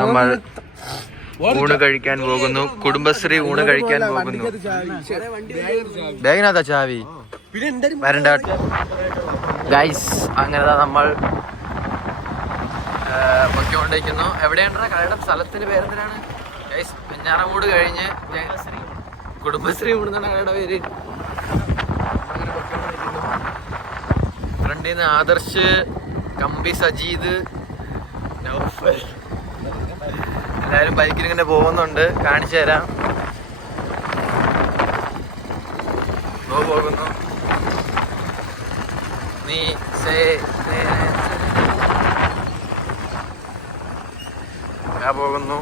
നമ്മൾ ഊണ് കഴിക്കാൻ പോകുന്നു. കുടുംബശ്രീ ഊണ് കഴിക്കാൻ പോകുന്നു. ബാഗിനകത്താ ചാവി. വരണ്ട ഗൈസ് അങ്ങനെ നമ്മൾ പൊയ്ക്കൊണ്ടിരിക്കുന്നു. എവിടെയാണ് കടയുടെ സ്ഥലത്തിന്റെ പേരെന്തിനാണ് ഗൈസ് പിഞ്ഞാറമൂട് കഴിഞ്ഞ് കുടുംബശ്രീ ഊണെന്നാണ് കടയുടെ പേര്. ഫ്രണ്ടിൽ നിന്ന് ആദർശ് കമ്പി സജീദ് നൗഫൽ എല്ലാരും ബൈക്കിൽ ഇങ്ങനെ പോകുന്നുണ്ട്. കാണിച്ചു തരാം. പോകുന്നു. നീ സേ പോകുന്നു.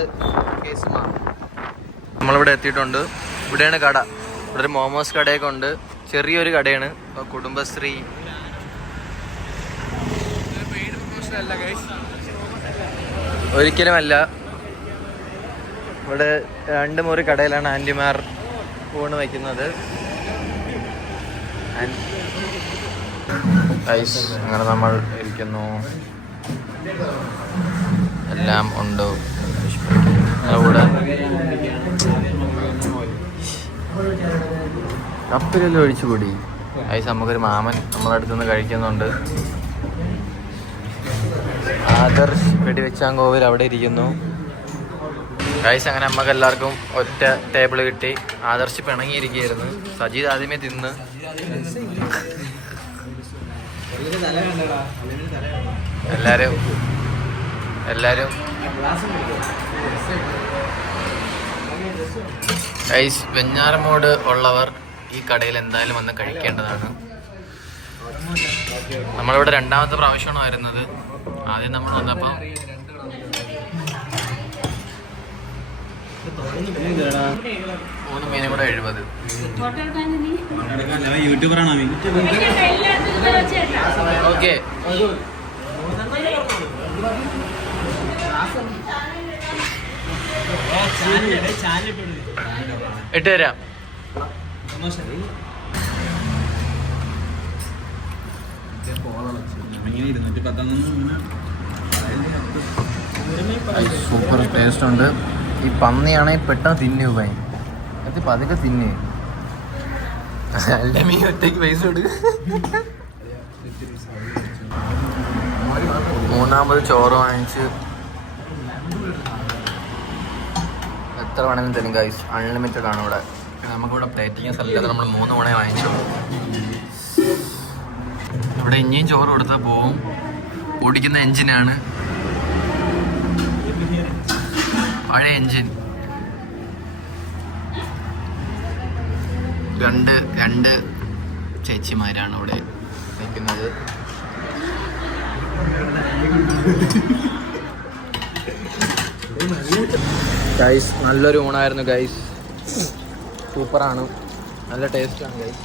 വെച്ച് ഓടിച്ചാൽ കേസ് നമ്മളിവിടെ എത്തിയിട്ടുണ്ട്. ഇവിടെയാണ് കട. ഇവിടെ ഒരു മോമോസ് കടയൊക്കെ ഉണ്ട്. ചെറിയൊരു കടയാണ്. ഇപ്പൊ കുടുംബശ്രീ. ഒരിക്കലുമല്ല. ഇവിടെ രണ്ട് മുറി കടയിലാണ് ആന്റിമാർ ഊണ് വയ്ക്കുന്നത്. ഐസ് അങ്ങനെ നമ്മൾ ഇരിക്കുന്നു. എല്ലാം ഉണ്ട്. ഇവിടെ കപ്പിലെല്ലാം ഒഴിച്ചുകൂടി ഐസ് നമുക്കൊരു മാമൻ നമ്മളെ അടുത്തുനിന്ന് കഴിക്കുന്നുണ്ട്. ആദർശ് വെടിവെച്ചാൻ കോവിൽ അവിടെ ഇരിക്കുന്നു. ഗൈസ് അങ്ങനെ നമുക്ക് എല്ലാവർക്കും ഒറ്റ ടേബിൾ കിട്ടി. ആദർശ് പിണങ്ങിയിരിക്കുകയായിരുന്നു സജീദ് ആദ്യമേ തിന്ന്. എല്ലാരും എല്ലാരും. ഐസ് വെഞ്ഞാറമോട് ഉള്ളവർ ഈ കടയിൽ എന്തായാലും വന്ന് കഴിക്കേണ്ടതാണ്. നമ്മളിവിടെ രണ്ടാമത്തെ പ്രാവശ്യമാണ് വരുന്നത്. ആദ്യം നമ്മൾ വന്നപ്പോൾ മൂന്ന് മീനും കൂടെ എഴുപത്. യൂട്യൂബറാണോ. ഓക്കെ ഇട്ട് സൂപ്പർ ടേസ്റ്റ് ഉണ്ട്. ഈ പന്നിയാണെങ്കിൽ പെട്ടെന്ന് തിന്നു പോയി. അത് പതുക്കെ തിന്നു. അല്ല പൈസ മൂന്നാമത് ചോറ് വാങ്ങിച്ച് എത്ര വേണമെങ്കിലും തരും ഗൈസ് അൺലിമിറ്റഡ് ആണ് ഇവിടെ. നമുക്കിവിടെ പ്ലേറ്റിങ് സ്ഥലത്ത് നമ്മൾ മൂന്ന് മണി വാങ്ങിച്ചു. ഇവിടെ ഇനിയും ചോറ് കൊടുത്താൽ പോവും. ഓടിക്കുന്ന എഞ്ചിനാണ് പഴയ എഞ്ചിൻ രണ്ട് രണ്ട് ചേച്ചിമാരാണ് ഇവിടെ നിൽക്കുന്നത്. ഗൈസ് നല്ലൊരു ഊണായിരുന്നു ഗൈസ് സൂപ്പറാണ് നല്ല ടേസ്റ്റാണ് ഗൈസ്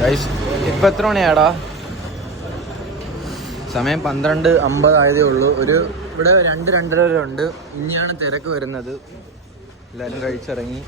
ഗൈസ് ഇപ്പം എത്ര മണിയാടാ? സമയം പന്ത്രണ്ട് അമ്പതായതേ ഉള്ളൂ. ഒരു ഇവിടെ രണ്ട് രണ്ടര വരെ ഉണ്ട് ഇനിയാണ് തിരക്ക് വരുന്നത്. എല്ലാവരും കഴിച്ചിറങ്ങി.